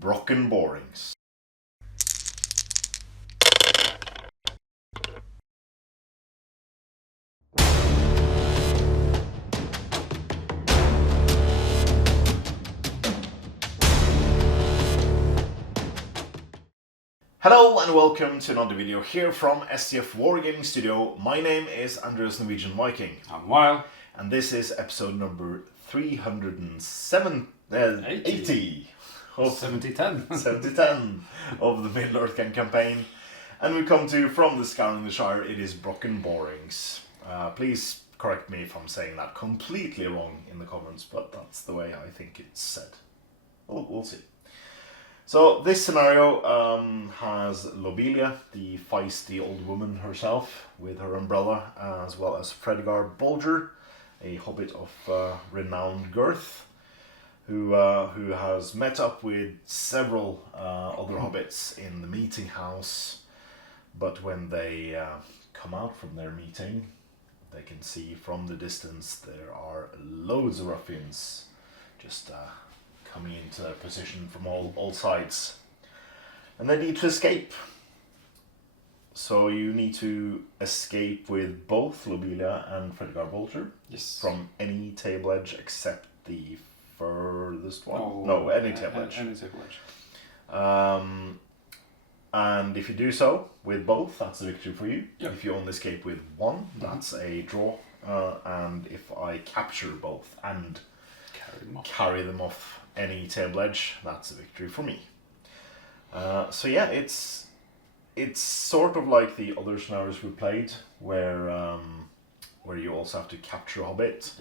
Brockenborings. Hello and welcome to another video here from STF Wargaming Studio. My name is Andreas Norwegian Viking. I'm Wild. And this is episode number 380 of 7010 of the Middle-earth campaign. And we come to from the Scouring the Shire, it is Brockenborings. Please correct me if I'm saying that completely wrong in the comments, but that's the way I think it's said. We'll see. So this scenario has Lobelia, the feisty old woman herself, with her umbrella, as well as Fredgar Bolger, a hobbit of renowned girth, who has met up with several other hobbits in the meetinghouse. But when they come out from their meeting, they can see from the distance there are loads of ruffians just coming into their position from all sides, and they need to escape. So you need to escape with both Lobelia and Fredgar Bolger. Yes. From any table edge except the furthest one. Oh, no, any table edge. Any table edge. And if you do so with both, that's a victory for you. Yep. If you only escape with one, that's a draw. And if I capture both and carry them off any table edge, that's a victory for me. So yeah, it's sort of like the other scenarios we played, where you also have to capture a hobbit,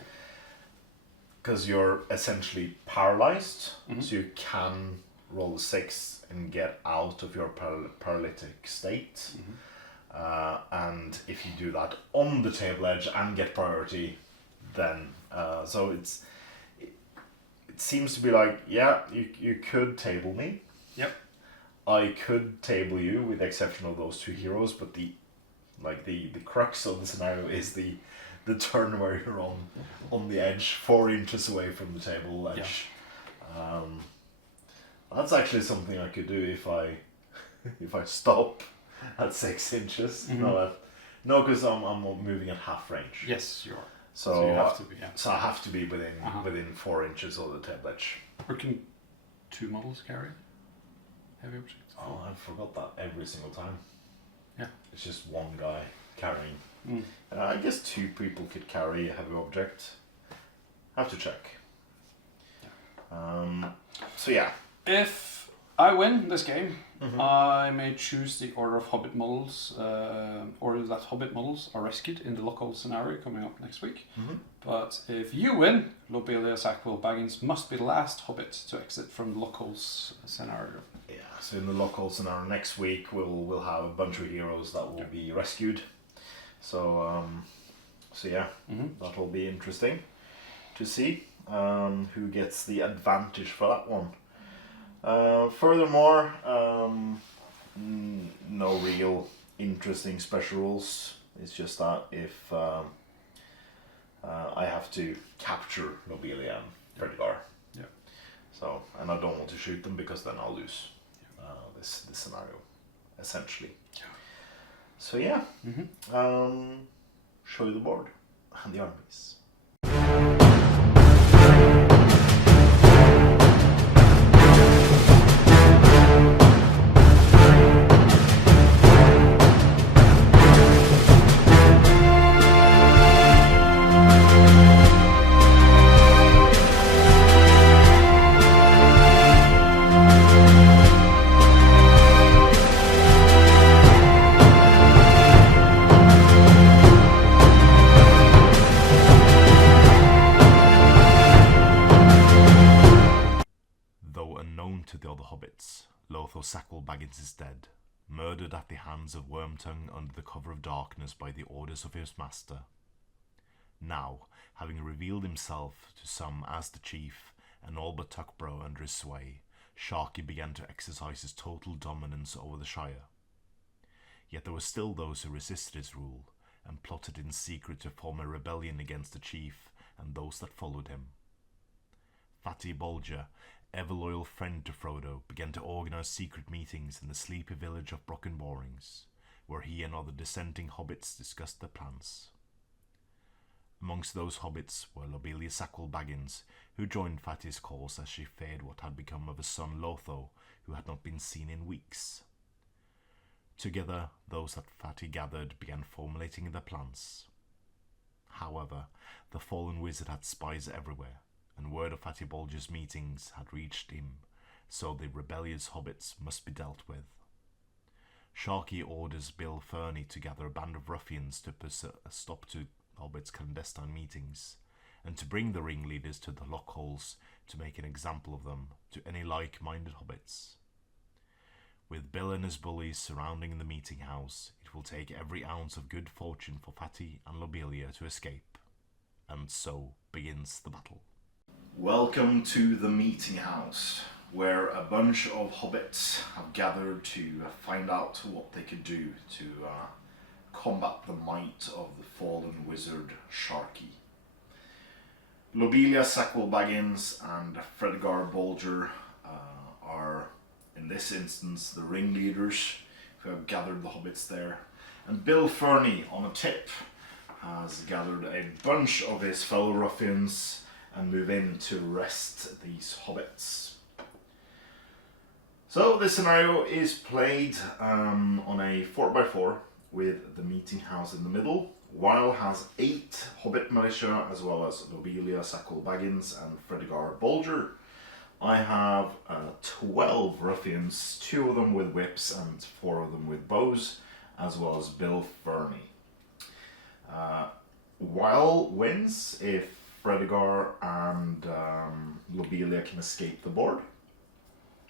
because you're essentially paralyzed, so you can roll a 6 and get out of your paralytic state. And if you do that on the table edge and get priority, then so it seems to be like, yeah, you could table me. Yep. I could table you, with the exception of those two heroes, but the crux of the scenario is the turn where you're on the edge, 4 inches away from the table edge. Yeah. That's actually something I could do if I stop at 6 inches. No, because I'm moving at half range. Yes, you are. So you have to be. Yeah. So I have to be within 4 inches of the table edge. Or can 2 models carry heavy objects? Oh, I forgot that every single time. Yeah. It's just one guy carrying. I guess 2 people could carry a heavy object. Have to check. Yeah. So yeah. If I win this game, I may choose the order of Hobbit models, or that Hobbit models are rescued in the local scenario coming up next week. But if you win, Lobelia, Sackville, Baggins must be the last Hobbit to exit from the locals scenario. Yeah, so in the local scenario next week, we'll have a bunch of heroes that will be rescued. So yeah, that will be interesting to see who gets the advantage for that one. Furthermore, no real interesting special rules. It's just that if I have to capture Lobelia and Fredgar. Yeah. So, and I don't want to shoot them because then I'll lose this scenario, essentially. Yeah. So yeah, show you the board and the armies. To the other hobbits, Lothar Sackville Baggins is dead, murdered at the hands of Wormtongue under the cover of darkness by the orders of his master. Now, having revealed himself to some as the chief, and all but Tuckborough under his sway, Sharkey began to exercise his total dominance over the Shire. Yet there were still those who resisted his rule, and plotted in secret to form a rebellion against the chief and those that followed him. Fatty Bolger, ever-loyal friend to Frodo, began to organise secret meetings in the sleepy village of Brockenborings, where he and other dissenting hobbits discussed their plans. Amongst those hobbits were Lobelia Baggins, who joined Fatty's cause as she feared what had become of her son Lotho, who had not been seen in weeks. Together, those that Fatty gathered began formulating their plans. However, the fallen wizard had spies everywhere, and word of Fatty Bolger's meetings had reached him, so the rebellious hobbits must be dealt with. Sharky orders Bill Fernie to gather a band of ruffians to put a stop to hobbits' clandestine meetings, and to bring the ringleaders to the lockholes to make an example of them to any like-minded hobbits. With Bill and his bullies surrounding the meeting house, it will take every ounce of good fortune for Fatty and Lobelia to escape. And so begins the battle. Welcome to the meeting house, where a bunch of hobbits have gathered to find out what they could do to combat the might of the fallen wizard Sharky. Lobelia Baggins and Fredgar Bolger are, in this instance, the ringleaders who have gathered the hobbits there. And Bill Fernie, on a tip, has gathered a bunch of his fellow ruffians and move in to arrest these hobbits. So this scenario is played on a 4x4 with the meeting house in the middle. Weil has 8 hobbit militia, as well as Lobelia Baggins and Fredgar Bolger. I have 12 ruffians, 2 of them with whips and 4 of them with bows, as well as Bill Fernie. Weil wins if Fredgar and Lobelia can escape the board.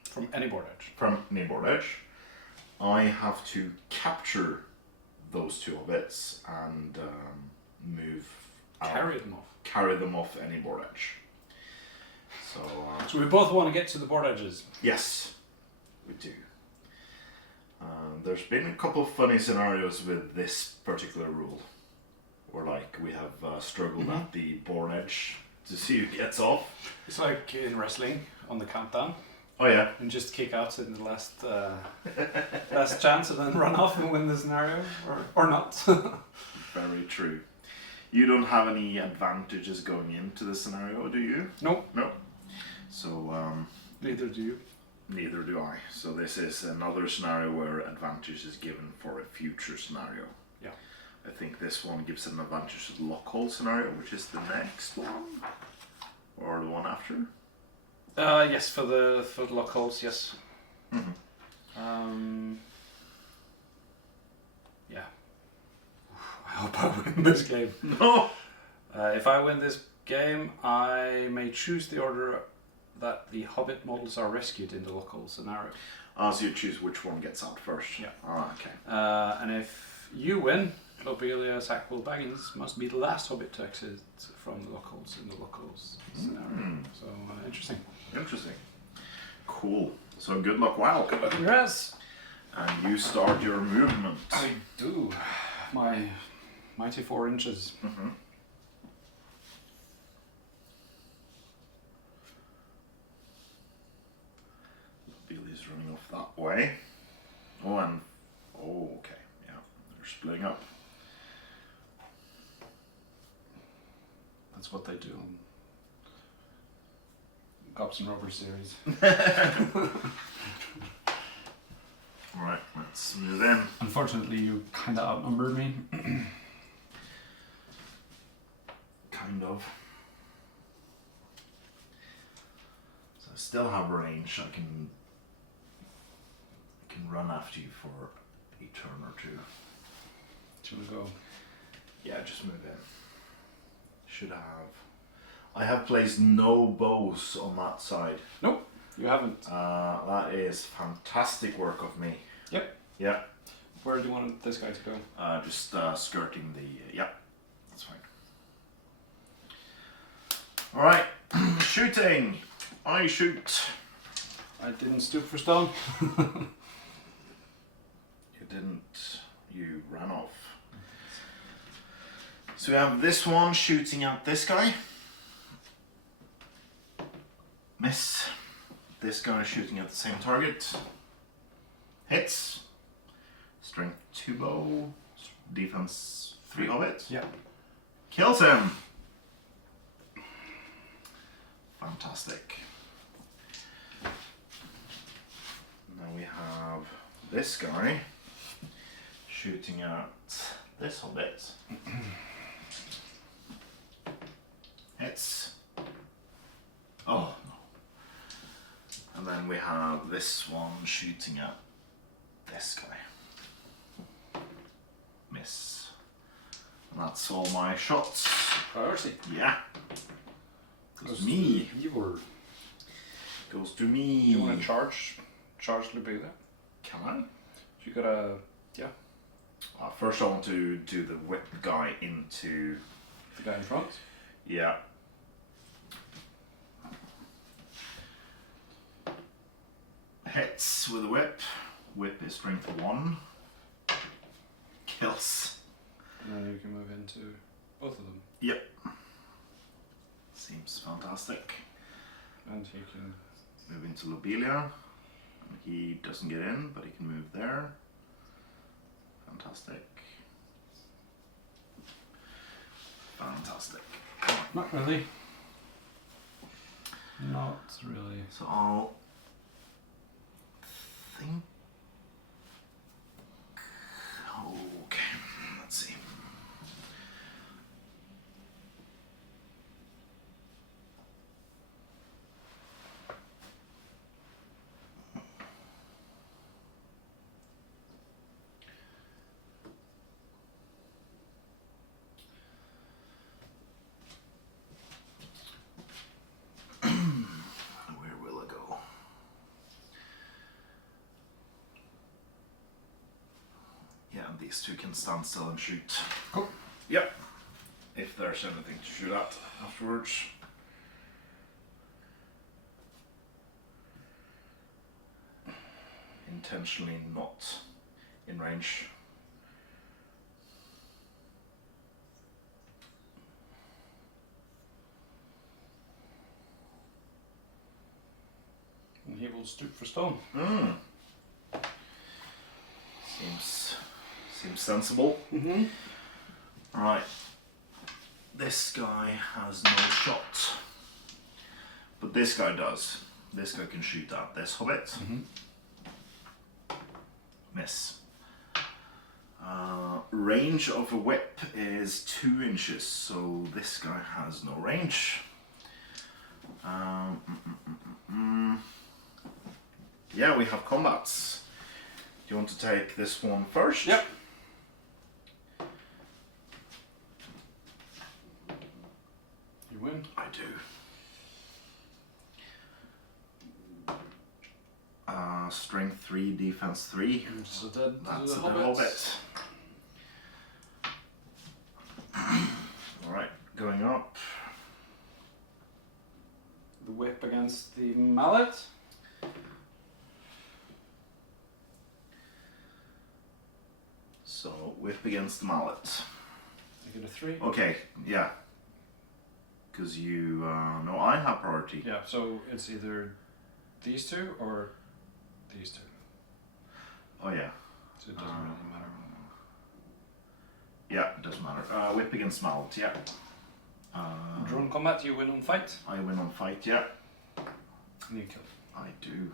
From any board edge. From any board edge. I have to capture those 2 hobbits and move out. Carry them off any board edge. So we both want to get to the board edges. Yes, we do. There's been a couple of funny scenarios with this particular rule, where we have struggled at the board edge to see who gets off. It's like in wrestling on the countdown. Oh yeah. And just kick out in the last last chance and then run off and win the scenario, or not. Very true. You don't have any advantages going into the scenario, do you? Nope. No. So neither do you. Neither do I. So this is another scenario where advantage is given for a future scenario. Yeah. I think this one gives an advantage to the lockhole scenario, which is the next one, or the one after. Yes, for the lockholes, yes. Mm-hmm. Yeah. I hope I win this game. No. If I win this game, I may choose the order that the Hobbit models are rescued in the local scenario. So you choose which one gets out first. Yeah. Okay. And if you win, Lobelia Baggins must be the last Hobbit to exit from the locals in the locals scenario. So interesting. Interesting. Cool. So good luck, Wow. Yes. And you start your movement. I do. My mighty 4 inches. Mm-hmm. Billy's running off that way. Okay. Yeah, they're splitting up. That's what they do on Cops and Robbers series. Alright, let's move in. Unfortunately, you kind of outnumbered me. Kind of. So I still have range. I can run after you for a turn or 2. Do you want to go? Yeah, just move in. Should have. I have placed no bows on that side. Nope, you haven't. That is fantastic work of me. Yep. Yeah. Where do you want this guy to go? Just skirting the. Yeah, that's fine. Alright, shooting! I shoot. I didn't stoop for stone. You didn't. You ran off. So we have this one shooting at this guy. Miss. this guy shooting at the same target. Hits. Strength 2 bow. Defense 3 of it. Yeah. Kills him. Fantastic. Now we have this guy shooting at this hobbit. Hits. Oh no. And then we have this one shooting at this guy. Miss. And that's all my shots. Priority. Yeah. Goes to me. Evil. Goes to me. You want to charge Lobelia? Can I? You gotta, yeah. First I want to do the whip guy into... The guy in front? Yeah. Hits with the whip. Whip is strength 1. Kills. And then you can move into both of them. Yep. Seems fantastic. And he can move into Lobelia. He doesn't get in, but he can move there. Fantastic. Fantastic. Not really. Not really. So I'll think. Okay, let's see. Where will I go? Yeah, and these two can stand still and shoot. Cool. Yep. If there's anything to shoot at afterwards. Intentionally not in range. And he will stoop for stone. Seems sensible. Mm-hmm. Right. This guy has no shot. But this guy does. This guy can shoot at this hobbit. Mm-hmm. Miss. Range of a whip is 2 inches, so this guy has no range. Yeah, we have combats. Do you want to take this one first? Yep. You win. I do. Strength 3, defense 3. So dead. That's the a hobbit. Alright, going up. The whip against the mallet. So, whip against the mallet. I get a 3. Okay, yeah. Because you, no, I have priority. Yeah, so it's either these two or these two. Oh yeah. So it doesn't really matter. Yeah, it doesn't matter. Whip against mallet, yeah. Drone combat, you win on fight. I win on fight, yeah. And you kill. I do.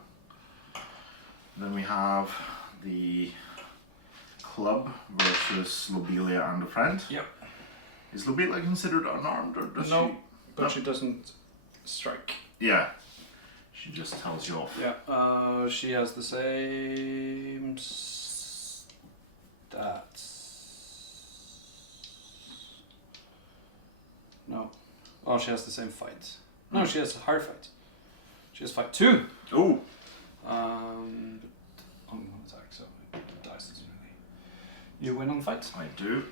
Then we have the club versus Lobelia and a friend. Yep. Is Lobelia considered unarmed or does No, she? but she doesn't strike. Yeah. She just tells you off. Yeah, she has the same stats. No. Oh, she has the same fight. No, she has a higher fight. She has fight 2. Oh. But I'm one attack, so it dice doesn't really. You win on fight. I do.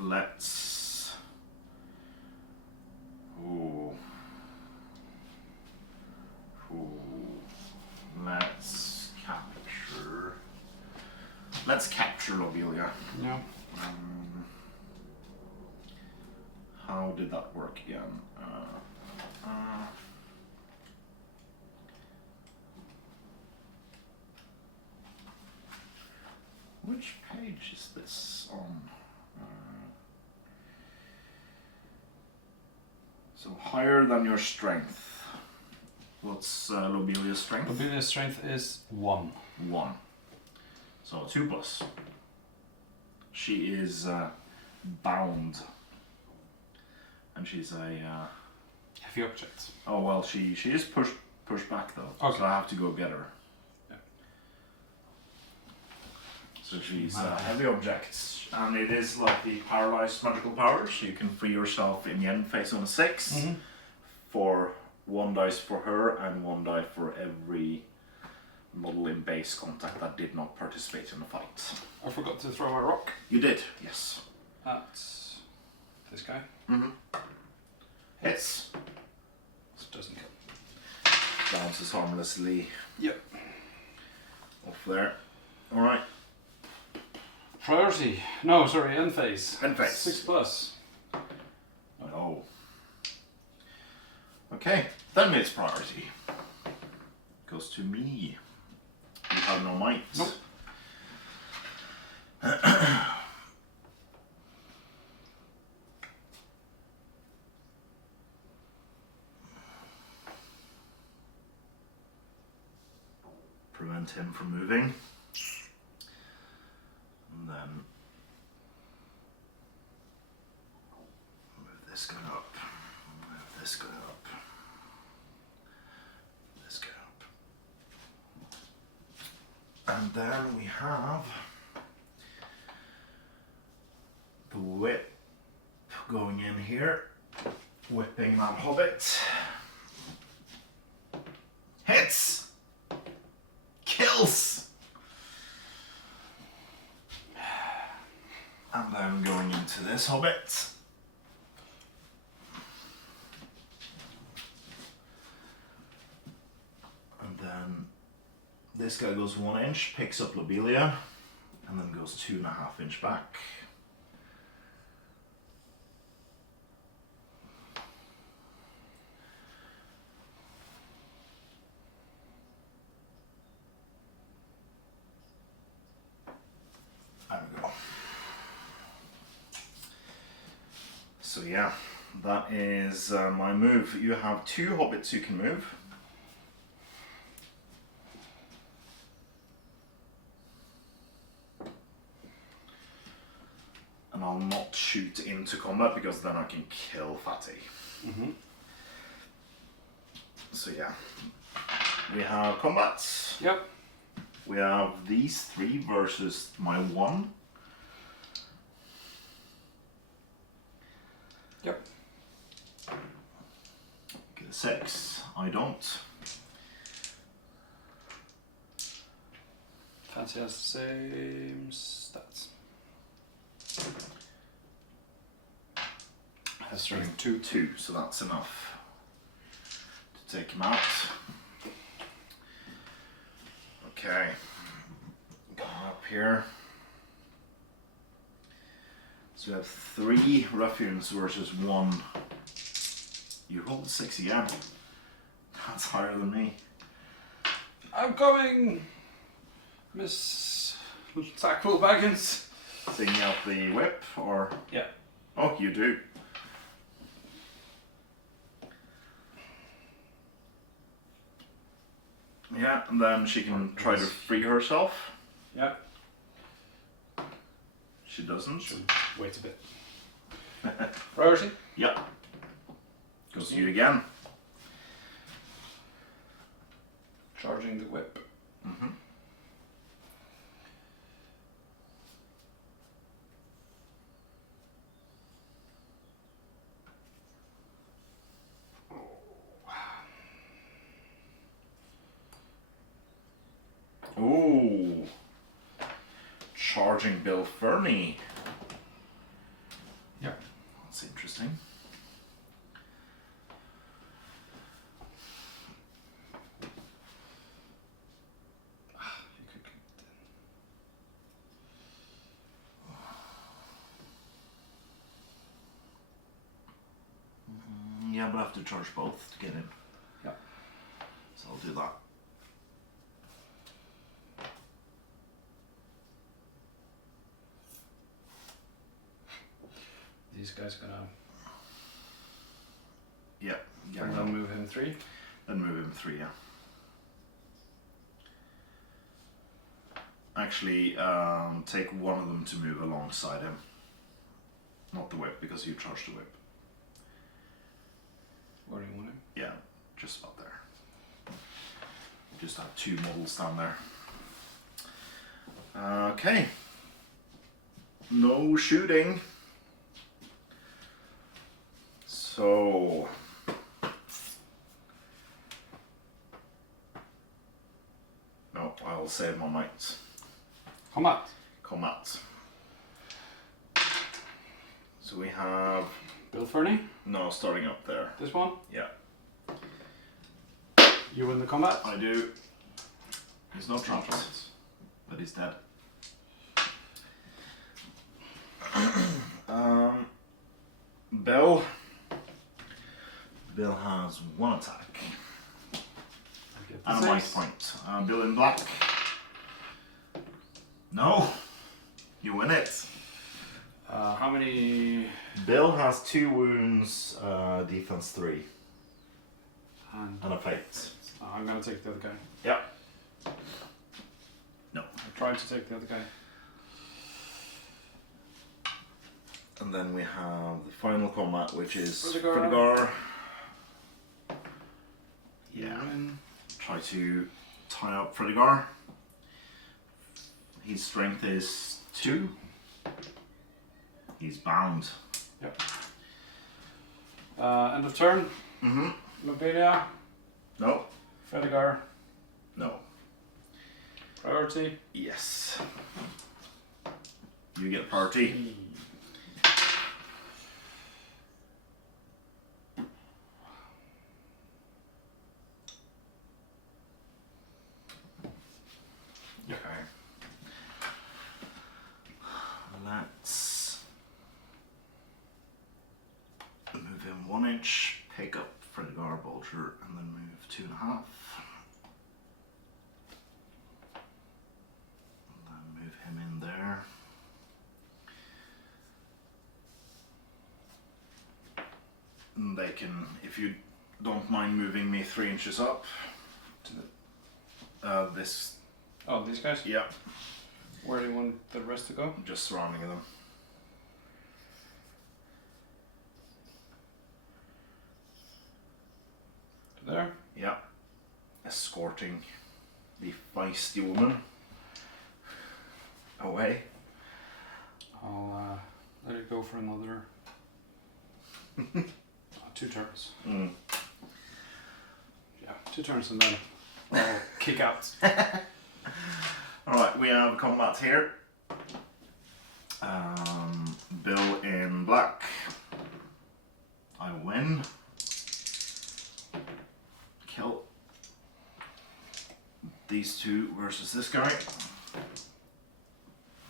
Let's. Ooh. Let's capture. Let's capture Lobelia. Yeah. How did that work again? Which page is this on? So higher than your strength. What's Lobelia's strength? Lobelia's strength is 1. 1. So 2+. She is bound. And she's a... heavy object. Oh well, she is pushed back though. Okay. So I have to go get her. Yeah. So she's heavy objects, and it is like the paralyzed magical powers. You can free yourself in the end phase on a 6 for 1 dice for her and 1 die for every model in base contact that did not participate in the fight. I forgot to throw a rock. You did, yes. At this guy. Hits. This doesn't kill. Bounces harmlessly Yep. off there. Alright. Priority. No, sorry, end phase. End phase. 6+. Oh. Okay, then it's priority. Goes to me. You have no might. Nope. Prevent him from moving. And then move this guy up. Move this guy up. This guy up. And then we have the whip going in here, whipping that hobbit. Hits! Kills! And then going into this hobbit. And then this guy goes 1 inch, picks up Lobelia, and then goes 2.5 inch back. There we go. So yeah, that is my move. You have 2 hobbits you can move. And I'll not shoot into combat because then I can kill Fatty. So yeah, we have combats. Yep. We have these 3 versus my 1. Yep. Get a 6. I don't. Fancy has the same stats. Has strength 2, so that's enough to take him out. Okay, going up here. So we have 3 ruffians versus 1. You rolled a 6 again. That's higher than me. I'm coming, Miss Sackville Baggins. Singing out the whip, or? Yeah. Oh, you do. Yeah, and then she can try to free herself. Yep. She doesn't. Should wait a bit. Priority? Yep. Goes to you again. Charging the whip. Ooh. Charging Bill Fernie. Yeah. That's interesting. You could Yeah, but I have to charge both to get in. Yeah. So I'll do that. guy's gonna. Yeah. And then move him 3. Then move him 3. Yeah. Actually, take one of them to move alongside him. Not the whip, because you charge the whip. Where do you want him? Yeah, just about there. Just have 2 models down there. Okay. No shooting. So... No, I'll save my might. Combat. So we have... Bill Fernie? No, starting up there. This one? Yeah. You win the combat? I do. He's not trapped, but he's dead. Bill. Bill has 1 attack. And a might point. Bill in black. No. You win it. How many? Bill has 2 wounds, defense 3. And a fate. I'm gonna take the other guy. Yeah. No. I tried to take the other guy. And then we have the final combat, which is Fredegar. Fredegar. Yeah. Try to tie up Fredegar. His strength is 2. He's bound. Yep. End of turn. Mm-hmm. Lobelia. No. Fredegar. No. Priority. Yes. You get priority. Okay. Let's move him 1 inch, pick up Fredegar Bulger, and then move 2.5. And then move him in there. And they can, if you don't mind moving me 3 inches up to the, this. Oh, these guys? Yeah. Where do you want the rest to go? Just surrounding them. There? Yeah. Escorting the feisty woman away. I'll let it go for another 2 turns. Mm. Yeah, 2 turns and then I'll kick out. Alright, we have combat here. Bill in black. I win. Kill. These 2 versus this guy.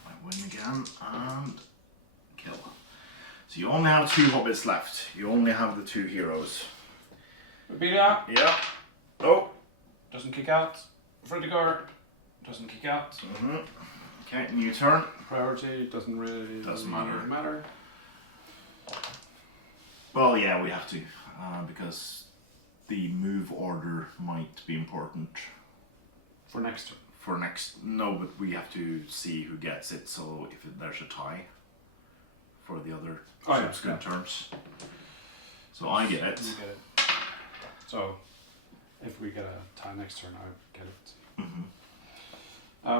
I win again and kill. So you only have 2 hobbits left. You only have the 2 heroes. Lobelia. Yeah. Oh. Doesn't kick out. Fredegar. Doesn't kick out. Mm-hmm. Okay, new turn. Priority doesn't really matter. Well, yeah, we have to, because the move order might be important For next turn. for next. No, but we have to see who gets it. So if there's a tie for the other subsequent turns, so I get it. You get it. So if we get a tie next turn, I get it. Mm-hmm.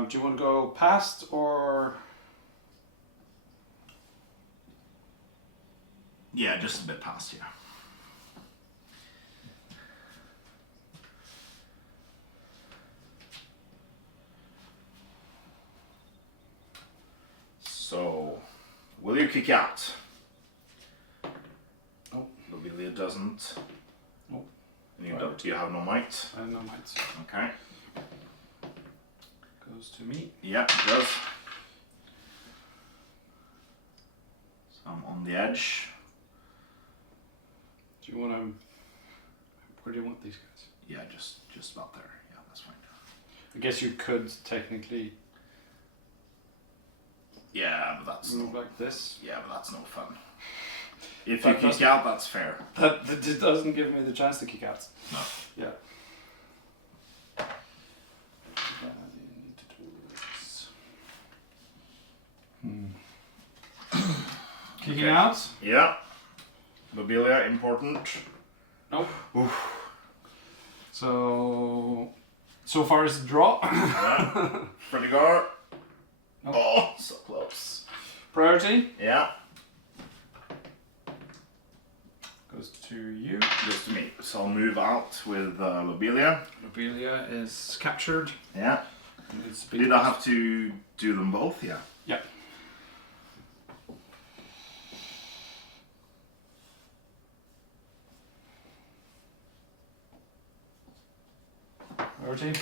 Do you want to go past or? Yeah, just a bit past, yeah. So, will you kick out? Nope. Lobelia doesn't. Nope. And you have no might? I have no might. Okay. Goes to me. Yeah, it does. So I'm on the edge. Do you want to? Where do you want these guys? Yeah, just about there. Yeah, that's fine. I guess you could technically Yeah, but that's move like this. yeah, but that's no fun. If you kick out, that's fair. That doesn't give me the chance to kick out. No. Yeah. You need to do this. Kicking out? Yeah. Lobelia, important. Nope. So far it's a draw. Yeah. Pretty guard. Nope. Oh, so close. Priority Yeah. goes to you. Goes to me. So I'll move out with Lobelia. Lobelia is captured. Yeah. It's Did I have to do them both? Yeah. Yeah. Priority?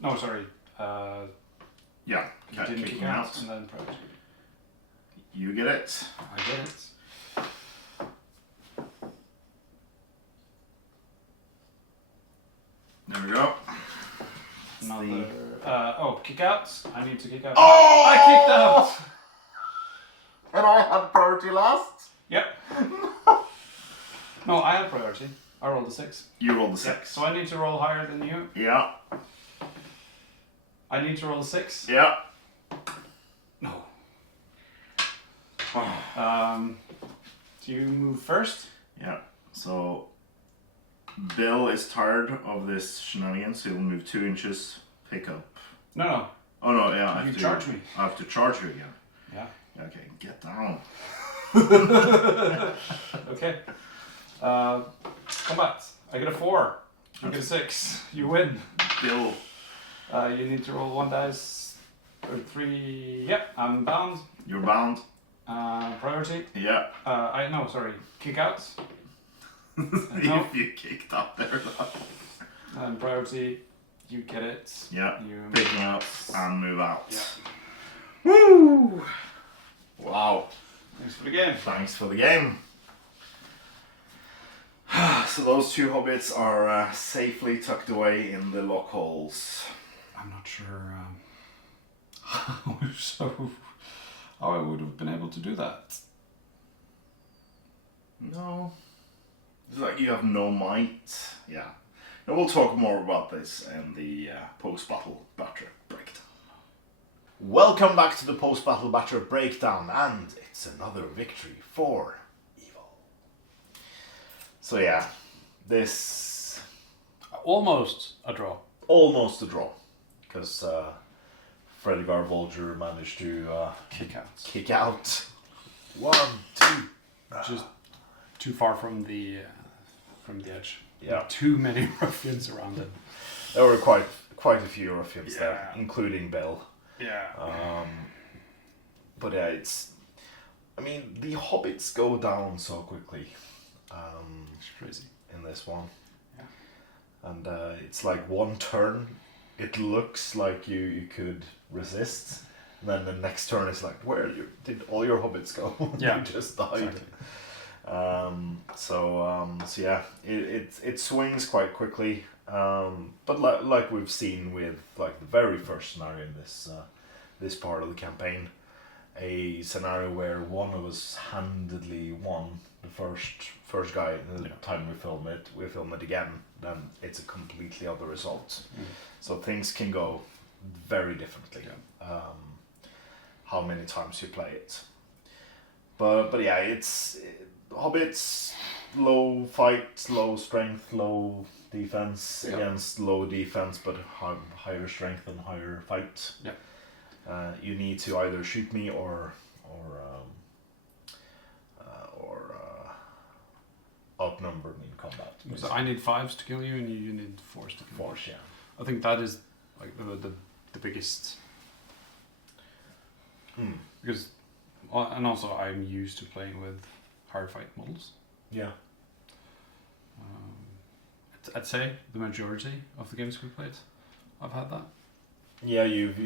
No, sorry. Yeah. You didn't kick out, and then priority. You get it. I get it. There we go. Another. Kick out. I need to kick out. Oh! I kicked out! And I had priority last. Yep. No, I had priority. I rolled a 6. You rolled the 6. Yep. So I need to roll higher than you. Yeah. I need to roll a 6. Yeah. No. Do you move first? Yeah. So Bill is tired of this shenanigans, so he'll move 2 inches, pick up. No. Oh no, yeah. I You have to charge me. I have to charge you again. Yeah. Okay, get down. Okay. Combat. I get a 4. You get a 6. You win. Bill. You need to roll 1 dice. Or 3. Yep, I'm bound. You're bound. Priority. Yeah. Kick out. If you kicked up there. And priority. You get it. Yeah. You Picking up and move out. Yeah. Woo! Wow. Thanks for the game. Thanks for the game. So those 2 hobbits are safely tucked away in the lock holes. I'm not sure how I would have been able to do that. No. It's like you have no might. Yeah. And we'll talk more about this in the post-battle battle breakdown. Welcome back to the post-battle battle breakdown, and it's another victory for evil. So yeah, this... Almost a draw. Almost a draw. Because Fredegar Volger managed to kick out. 1, 2. Just too far from the edge. Yeah. Too many ruffians around it. There were quite a few ruffians there, including Bill. Yeah. But yeah, the hobbits go down so quickly. It's crazy. In this one. Yeah. And it's like one turn, it looks like you could resist. And then the next turn is like, where did all your hobbits go? Yeah. You just died. Exactly. So yeah, it swings quite quickly. But like we've seen with like the very first scenario in this part of the campaign, a scenario where one of us handedly won the first guy. The time we film it again, then it's a completely other result. So things can go very differently. How many times you play it. But yeah, it's hobbits, low fight, low strength, low defense against low defense, but higher strength and higher fight. Yeah. You need to either shoot me or outnumber me in combat. So I need 5s to kill you, and you need 4s to kill me. 4s, yeah. I think that is like the biggest. Because, and also I'm used to playing with hard fight models. Yeah. I'd say the majority of the games we played, I've had that. Yeah, you've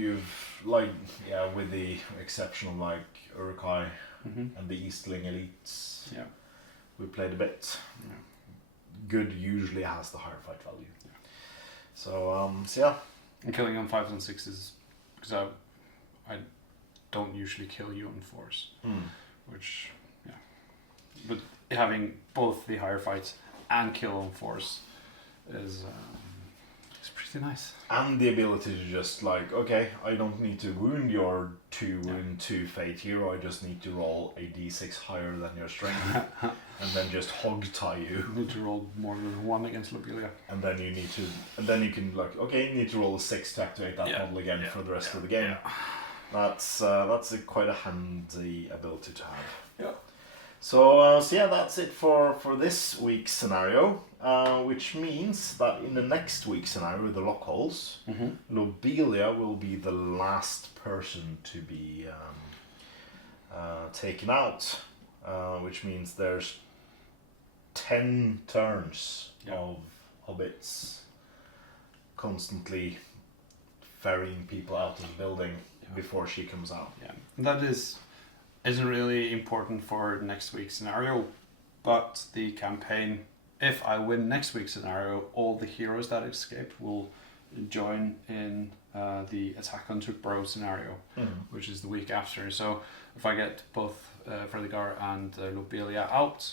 with the exception of like Uruk-hai and the Eastling elites. Yeah. We played a bit. Yeah. Good usually has the higher fight value. Yeah. So yeah. And killing on 5s and 6s, because I don't usually kill you on 4s, which but having both the higher fights and kill on force is pretty nice. And the ability to just like, okay, I don't need to wound your 2 wound 2 fate hero, I just need to roll a d6 higher than your strength. And then just hog tie you. You need to roll more than 1 against Lobelia. And then you need to, and then you can like, okay, you need to roll a 6 to activate that model again for the rest of the game. That's quite a handy ability to have. Yeah. So yeah, that's it for this week's scenario, which means that in the next week's scenario with the lockholes, Lobelia will be the last person to be taken out, which means there's 10 turns of hobbits constantly ferrying people out of the building before she comes out. Yeah, that isn't really important for next week's scenario, but the campaign, if I win next week's scenario, all the heroes that escape will join in the Attack on Tookborough scenario, which is the week after. So if I get both Fredegar and Lobelia out,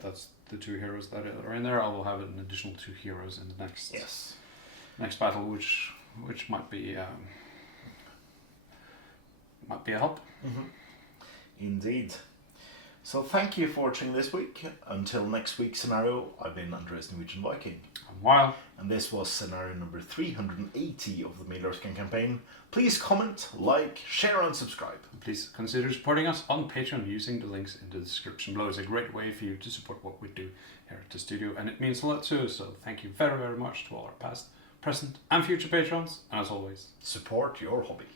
that's the 2 heroes that are in there. I will have an additional 2 heroes in the next battle, which might be a help. Indeed. So thank you for watching this week. Until next week's scenario, I've been Andreas Norwegian Viking. I'm Wild. And this was scenario number 380 of the Middle-earth campaign. Please comment, like, share and subscribe. Please consider supporting us on Patreon using the links in the description below. It's a great way for you to support what we do here at the studio, and it means a lot to us. So thank you very, very much to all our past, present and future patrons. And as always, support your hobby.